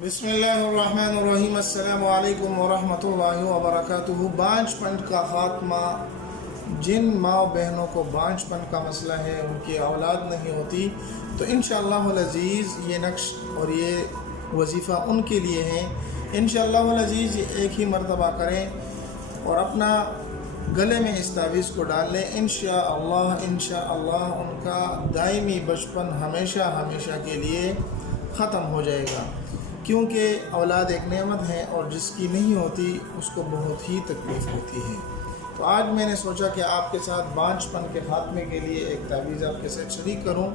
बिस्मिल्लाहिर्रहमानिर्रहीम। अस्सलामु अलैकुम वरहमतुल्लाहि वबरकातुहू। बांझपन का ख़ात्मा। जिन माँ बहनों को बांझपन का मसला है, उनकी औलाद नहीं होती, तो इंशाअल्लाहुल अज़ीज़ ये नक्श और ये वजीफ़ा उनके लिए है। इंशाअल्लाहुल अज़ीज़ एक ही मरतबा करें और अपना गले में इस तावीज़ को डाल लें। इंशाअल्लाह उनका दायमी बचपन हमेशा हमेशा के लिए ख़त्म हो जाएगा, क्योंकि औलाद एक नेमत है और जिसकी नहीं होती उसको बहुत ही तकलीफ़ होती है। तो आज मैंने सोचा कि आपके साथ बांझपन के ख़ात्मे के लिए एक तावीज़ आपके साथ शरीक करूं,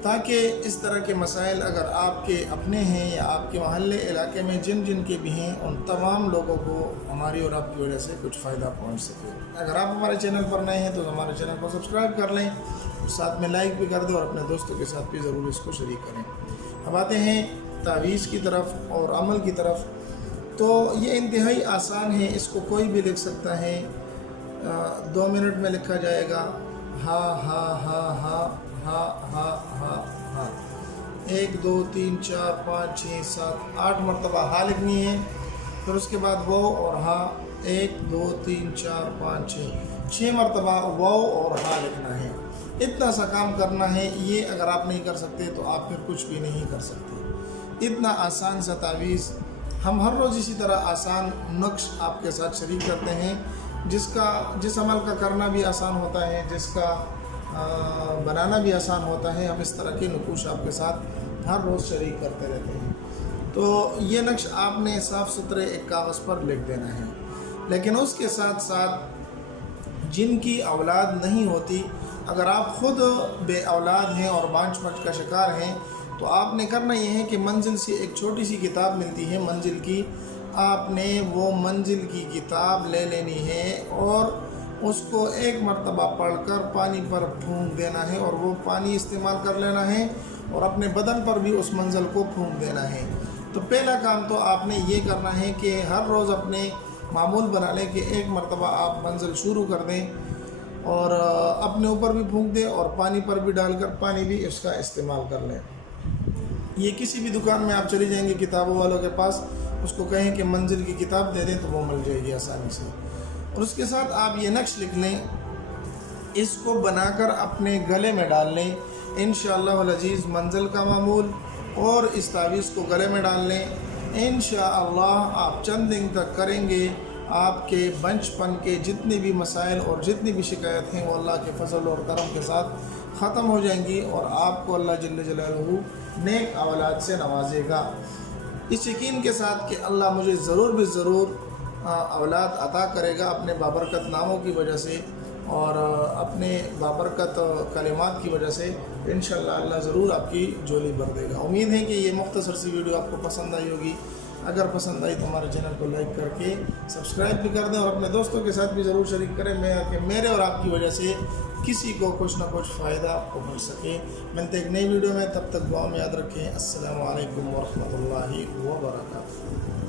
ताकि इस तरह के मसाइल अगर आपके अपने हैं या आपके महल्ले इलाके में जिन जिन के भी हैं, उन तमाम लोगों को हमारी और आपकी वजह से कुछ फ़ायदा पहुंच सके। अगर आप हमारे चैनल पर नए हैं तो हमारे चैनल को सब्सक्राइब कर लें, साथ में लाइक भी कर दें और अपने दोस्तों के साथ भी ज़रूर इसको शरीक करें। अब आते हैं तावीज़ की तरफ और अमल की तरफ। तो ये इंतहाई आसान है, इसको कोई भी लिख सकता है। 2 मिनट में लिखा जाएगा। हा हा हा हा हा हा हा हा 1 2 3 4 5 6 7 8 मरतबा हा लिखनी है। फिर उसके बाद वो और हा 1 2 3 4 5 6 मरतबा वो और हा लिखना है। इतना सा काम करना है। ये अगर आप नहीं कर सकते तो आप फिर कुछ भी नहीं कर सकते। इतना आसान सा तावीज़ हम हर रोज़ इसी तरह आसान नक्श आपके साथ शरीक करते हैं, जिस अमल का करना भी आसान होता है, जिसका बनाना भी आसान होता है। हम इस तरह के नुकूश आपके साथ हर रोज़ शरीक करते रहते हैं। तो ये नक्श आपने साफ़ सुथरे एक कागज़ पर लिख देना है। लेकिन उसके साथ साथ जिनकी औलाद नहीं होती, अगर आप ख़ुद बे औलाद हैं और बांझपन का शिकार हैं, तो आपने करना ये है कि मंजिल से एक छोटी सी किताब मिलती है मंजिल की, आपने वो मंजिल की किताब ले लेनी है और उसको एक मरतबा पढ़कर पानी पर फूंक देना है और वो पानी इस्तेमाल कर लेना है और अपने बदन पर भी उस मंजिल को फूंक देना है। तो पहला काम तो आपने ये करना है कि हर रोज़ अपने मामूल बना लें कि एक मरतबा आप मंजिल शुरू कर दें और अपने ऊपर भी फूंक दें और पानी पर भी डालकर पानी भी इसका इस्तेमाल कर लें। ये किसी भी दुकान में आप चली जाएंगे किताबों वालों के पास, उसको कहें कि मंजिल की किताब दे दें तो वो मिल जाएगी आसानी से। और उसके साथ आप ये नक्श लिख लें, इसको बनाकर अपने गले में डाल लें। इंशाअल्लाहुल अज़ीज़ मंजिल का मामूल और इस तावीज़ को गले में डाल लें। इंशाअल्लाह आप चंद दिन तक करेंगे, आपके बचपन के जितने भी मसाइल और जितनी भी शिकायत हैं वो अल्लाह के फजल और करम के साथ ख़त्म हो जाएंगी और आपको अल्लाह जल्ल जलालहू नेक औलाद से नवाजेगा। इस यकीन के साथ कि अल्लाह मुझे ज़रूर भी ज़रूर औलाद अता करेगा अपने बाबरकत नामों की वजह से और अपने बाबरकत कलिमात की वजह से। इंशाअल्लाह अल्लाह ज़रूर आपकी झोली भर देगा। उम्मीद है कि ये मुख्तसर सी वीडियो आपको पसंद आई होगी। अगर पसंद आई तो हमारे चैनल को लाइक करके सब्सक्राइब भी कर दें और अपने दोस्तों के साथ भी ज़रूर शरीक करें, मेरे और आपकी वजह से किसी को कुछ ना कुछ फ़ायदा पहुँच सके। मिलते एक नई वीडियो में, तब तक दुआ में याद रखें। अस्सलामु अलैकुम वरहमतुल्लाहि वबरकातुहू।